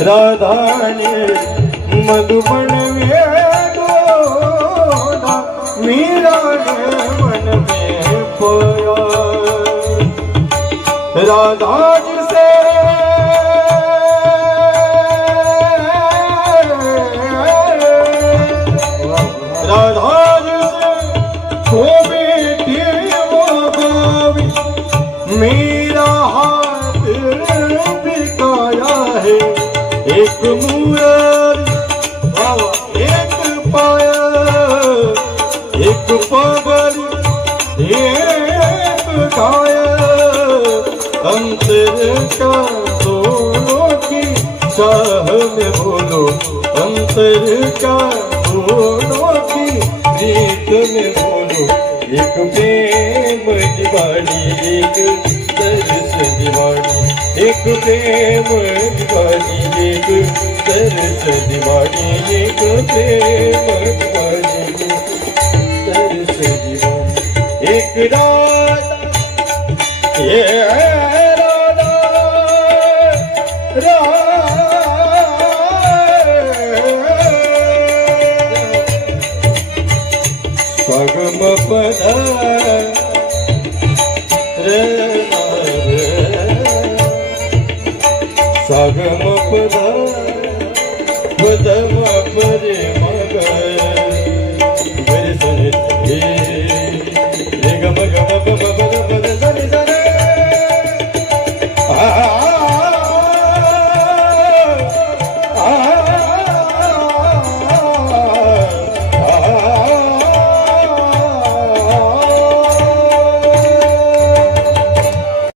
राधाने मधुबन में डोला, मीरा ने मन में खोया। राधा जिसे राधा जिसे खो बेटी वो गोवी, मेरा हाथ बिकाया है। एक मुरारी एक पाया, एक पगड़ी एक काया, अंतर का दोनों की चाह में बोलो, अंतर का दोनों की प्रीत में बोलो। एक प्रेम दीवानी एक तरस दीवानी, एक प्रेम दीवानी एक तरस दीवानी, एक प्रेम दीवानी तरस दीवानी। एक राधा ये राधा सगम पद सगम पद पदम परे मग गरे सने रे गम गम पद पद सने सने